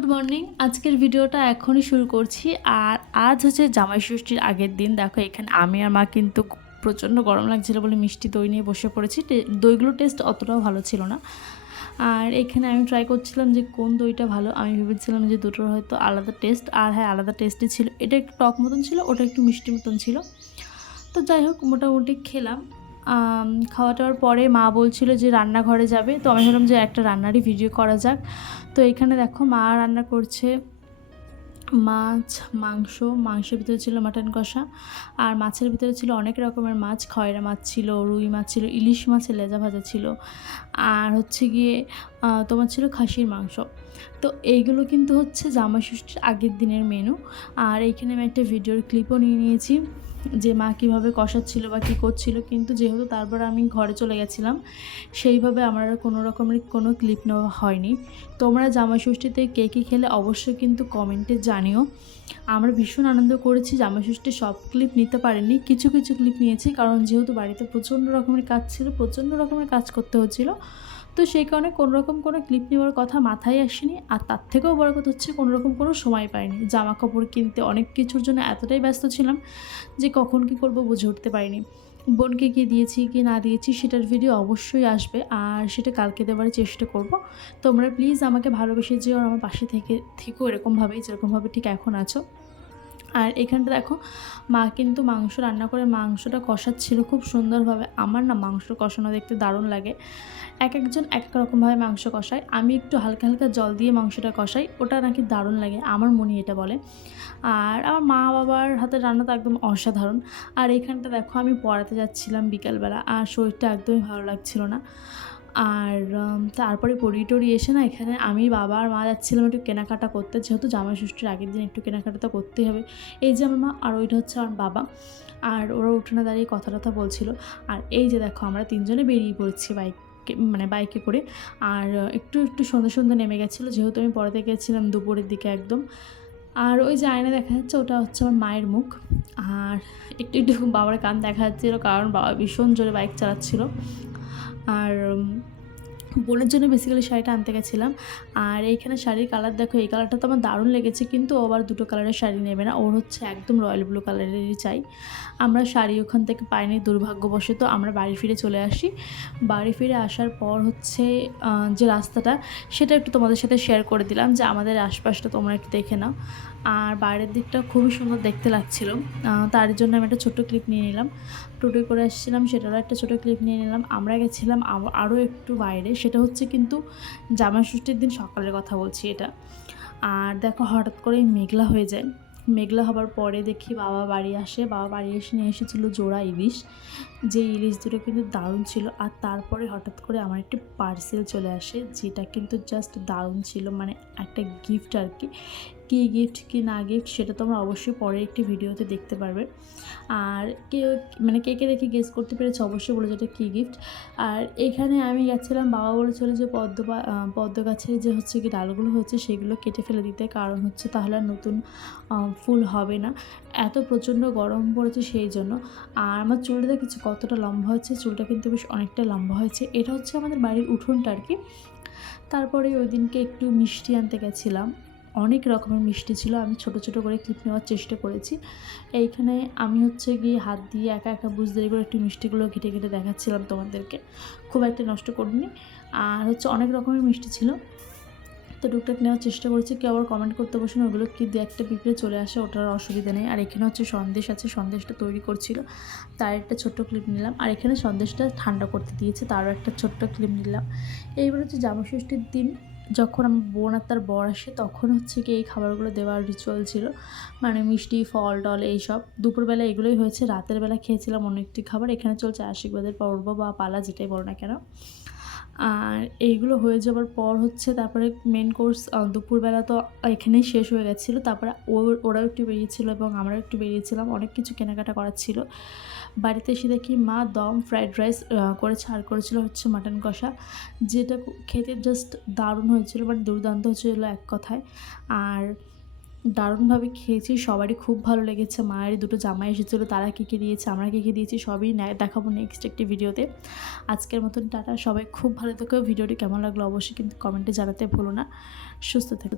Good morning. আজকের ভিডিওটা এখনই শুরু করছি। আর আজ হচ্ছে জামাই ষষ্ঠীর আগের দিন। দেখো এখানে আমি আর মা কিন্তু প্রচণ্ড গরম লাগছিল বলে মিষ্টি দই নিয়ে বসে পড়েছি। দইগুলোর টেস্ট অতটাও ভালো ছিল না। আর এখানে আমি ট্রাই করছিলাম যে কোন দইটা ভালো। আমি ভেবেছিলাম যে দুটোর হয়তো আলাদা টেস্ট, আর হ্যাঁ আলাদা টেস্টই ছিল। এটা একটু টক মতন ছিল, ওটা একটু মিষ্টি মতন ছিল। তো যাই হোক মোটামুটি খেলাম। খাওয়া টাওয়ার পরে মা বলছিল যে রান্নাঘরে যাবে, তো আমি ভাবলাম যে একটা রান্নারই ভিডিও করা যাক। তো এখানে দেখো মা রান্না করছে মাছ, মাংসের ভিতরে ছিল মাটন কষা, আর মাছের ভিতরে ছিল অনেক রকমের মাছ। খয়রা মাছ ছিল, রুই মাছ ছিল, ইলিশ মাছের লেজা ভাজা ছিল, আর হচ্ছে গিয়ে তোমার ছিল খাসির মাংস। তো এইগুলো কিন্তু হচ্ছে জামাই ষষ্ঠীর আগের দিনের মেনু। আর এইখানে আমি একটা ভিডিওর ক্লিপও নিয়ে নিয়েছি যে মা কীভাবে কষাচ্ছিল বা কী করছিল, কিন্তু যেহেতু তারপর আমি ঘরে চলে গেছিলাম সেইভাবে আমার আর কোনো রকমের কোনো ক্লিপ নেওয়া হয়নি। তোমরা জামাই ষষ্ঠীতে কে কী খেলে অবশ্যই কিন্তু কমেন্টে জানিও। আমরা ভীষণ আনন্দ করেছি। জামাই ষষ্ঠীর সব ক্লিপ নিতে পারিনি, কিছু কিছু ক্লিপ নিয়েছি, কারণ যেহেতু বাড়িতে প্রচণ্ড রকমের কাজ ছিল, প্রচণ্ড রকমের কাজ করতে হচ্ছিলো, তো সেই কারণে কোনোরকম কোনো ক্লিপ নেওয়ার কথা মাথায় আসেনি। আর তার থেকেও বড় কথা হচ্ছে কোনোরকম কোনো সময় পাইনি। জামা কাপড় কিনতে অনেক কিছুর জন্য এতটাই ব্যস্ত ছিলাম যে কখন কী করবো বুঝে উঠতে পারিনি। বোনকে কী দিয়েছি কি না দিয়েছি সেটার ভিডিও অবশ্যই আসবে, আর সেটা কালকে দেওয়ার চেষ্টা করব। তোমরা প্লিজ আমাকে ভালোবেসে যেও, আর আমার পাশে থেকেও এরকমভাবেই যেরকমভাবে ঠিক এখন আছো। আর এখানটা দেখো মা কিন্তু মাংস রান্না করে মাংসটা কষাচ্ছিল খুব সুন্দরভাবে। আমার না মাংস কষানো দেখতে দারুণ লাগে। এক একজন এক এক রকমভাবে মাংস কষায়, আমি একটু হালকা হালকা জল দিয়ে মাংসটা কষাই, ওটা নাকি দারুণ লাগে, আমার মনে এটা বলে। আর আমার মা বাবার হাতের রান্না তো একদম অসাধারণ। আর এইখানটা দেখো আমি পড়াতে যাচ্ছিলাম বিকালবেলা, আর শরীরটা একদমই ভালো লাগছিল না। আর তারপরে পড়িয়ে টড়িয়ে এসে না এখানে আমি, বাবা আর মা যাচ্ছিলাম একটু কেনাকাটা করতে, যেহেতু জামাই ষষ্ঠীর আগের দিন একটু কেনাকাটা তো করতেই হবে। এই যে আমার মা, আর ওইটা হচ্ছে আমার বাবা। আর ওরা উঠোনে দাঁড়িয়ে কথা টথা বলছিল। আর এই যে দেখো আমরা তিনজনে বেরিয়ে পড়েছি বাইকে করে। আর একটু একটু সন্ধ্যে সন্ধ্যে নেমে গেছিলো, যেহেতু আমি পড়াতে গিয়েছিলাম দুপুরের দিকে একদম। আর ওই যে আয়না দেখা যাচ্ছে ওটা হচ্ছে আমার মায়ের মুখ। আর একটু একটু বাবার কান দেখা যাচ্ছিলো, কারণ বাবা ভীষণ জোরে বাইক চালাচ্ছিল। আর বোনের জন্য বেসিক্যালি শাড়িটা আনতে গেছিলাম। আর এইখানে শাড়ির কালার দেখো, এই কালারটা তো আমার দারুণ লেগেছে, কিন্তু ও আবার দুটো কালারের শাড়ি নেবে না, ওর হচ্ছে একদম রয়্যাল ব্লু কালারেরই চাই। আমরা শাড়ি ওখান থেকে পাইনি, দুর্ভাগ্যবশত আমরা বাড়ি ফিরে চলে আসি। বাড়ি ফিরে আসার পর হচ্ছে যে রাস্তাটা, সেটা একটু তোমাদের সাথে শেয়ার করে দিলাম, যে আমাদের আশপাশটা তোমরা একটু দেখে নাও। আর বাইরের দিকটা খুবই সুন্দর দেখতে লাগছিলো, তার জন্য আমি একটা ছোট্ট ক্লিপ নিয়ে নিলাম। টোটোয় করে আসছিলাম, সেটারও একটা ছোটো ক্লিপ নিয়ে নিলাম। আমরা গেছিলাম আরও একটু বাইরে, সেটা হচ্ছে কিন্তু জামাই ষষ্ঠীর দিন সকালের কথা বলছি এটা। আর দেখো হঠাৎ করেই মেঘলা হয়ে যায়। মেঘলা হবার পরে দেখি বাবা বাড়ি আসে, বাবা বাড়ি এসে নিয়ে এসেছিলো জোড়া ইলিশ, যে ইলিশ দুটো কিন্তু দারুণ ছিল। আর তারপরে হঠাৎ করে আমার একটি পার্সেল চলে আসে, যেটা কিন্তু জাস্ট দারুণ ছিল, মানে একটা গিফট আর কি। কী গিফট কী না গিফট সেটা তোমরা অবশ্যই পরের একটি ভিডিওতে দেখতে পারবে। আর কে কে দেখে গেস করতে পেরেছে অবশ্যই বলে যেটা কী গিফট। আর এখানে আমি গেছিলাম, বাবা বলেছিল যে পদ্ম গাছের যে হচ্ছে কি ডালগুলো হচ্ছে সেগুলো কেটে ফেলে দিতে, কারণ হচ্ছে তাহলে আর নতুন ফুল হবে না, এত প্রচণ্ড গরম পড়েছে সেই জন্য। আর আমার চুলটা দেখেছি কতটা লম্বা হয়েছে, চুলটা কিন্তু বেশ অনেকটা লম্বা হয়েছে। এটা হচ্ছে আমাদের বাড়ির উঠোনটা আর কি। তারপরে ওই দিনকে একটু মিষ্টি আনতে গেছিলাম, অনেক রকমের মিষ্টি ছিল। আমি ছোট ছোট করে ক্লিপ নেওয়ার চেষ্টা করেছি। এইখানে আমি হচ্ছে গিয়ে হাত দিয়ে একা একা বুঝতে করে একটু মিষ্টিগুলো ঘেটে ঘেটে দেখাচ্ছিলাম তোমাদেরকে, খুব একটা নষ্ট করিনি। আর হচ্ছে অনেক রকমের মিষ্টি ছিল, তো টুকটাক নেওয়ার চেষ্টা করেছি। কেউ আবার কমেন্ট করতে বসে না, ওগুলো কি দু একটা পিঁপড়ে চলে আসে, ওটার অসুবিধা নেই। আর এখানে হচ্ছে সন্দেশ আছে, সন্দেশটা তৈরি করছিল, তার একটা ছোট্ট ক্লিপ নিলাম। আর এখানে সন্দেশটা ঠান্ডা করতে দিয়েছে, তারও একটা ছোট্ট ক্লিপ নিলাম। এইবার হচ্ছে জামাই ষষ্ঠীর দিন যখন আমার বোন আর তার বর আসে, তখন হচ্ছে কি এই খাবারগুলো দেওয়ার রিচুয়াল ছিল, মানে মিষ্টি ফল টল এইসব। দুপুরবেলা এগুলোই হয়েছে, রাতের বেলা খেয়েছিলাম অন্য একটি খাবার। এখানে চলছে আশীর্বাদের পর্ব বা পালা, যেটাই বলো না কেন। আর এইগুলো হয়ে যাওয়ার পর হচ্ছে তারপরে মেন কোর্স দুপুরবেলা তো এখানেই শেষ হয়ে গেছিলো। তারপরে ওরাও একটু বেরিয়েছিলো এবং আমরাও একটু বেরিয়েছিলাম, অনেক কিছু কেনাকাটা করার ছিল। বাড়িতে এসে দেখি মা দম ফ্রাইড রাইস করেছে, আর করেছিল হচ্ছে মাটন কষা, যেটা খেতে জাস্ট দারুণ হয়েছিল, মানে দুর্দান্ত হয়েছিল এক কথায়। আর দারুণভাবে খেয়েছি, সবারই খুব ভালো লেগেছে। মায়ের দুটো জামাই এসেছিলো, তারা কী কী দিয়েছে, আমরা কী কী দিয়েছি সবই দেখাবো নেক্সট একটি ভিডিওতে। আজকের মতন টাটা, সবাই খুব ভালো থেকো। ভিডিওটি কেমন লাগলো অবশ্যই কিন্তু কমেন্টে জানাতে ভুলো না। সুস্থ থেকো।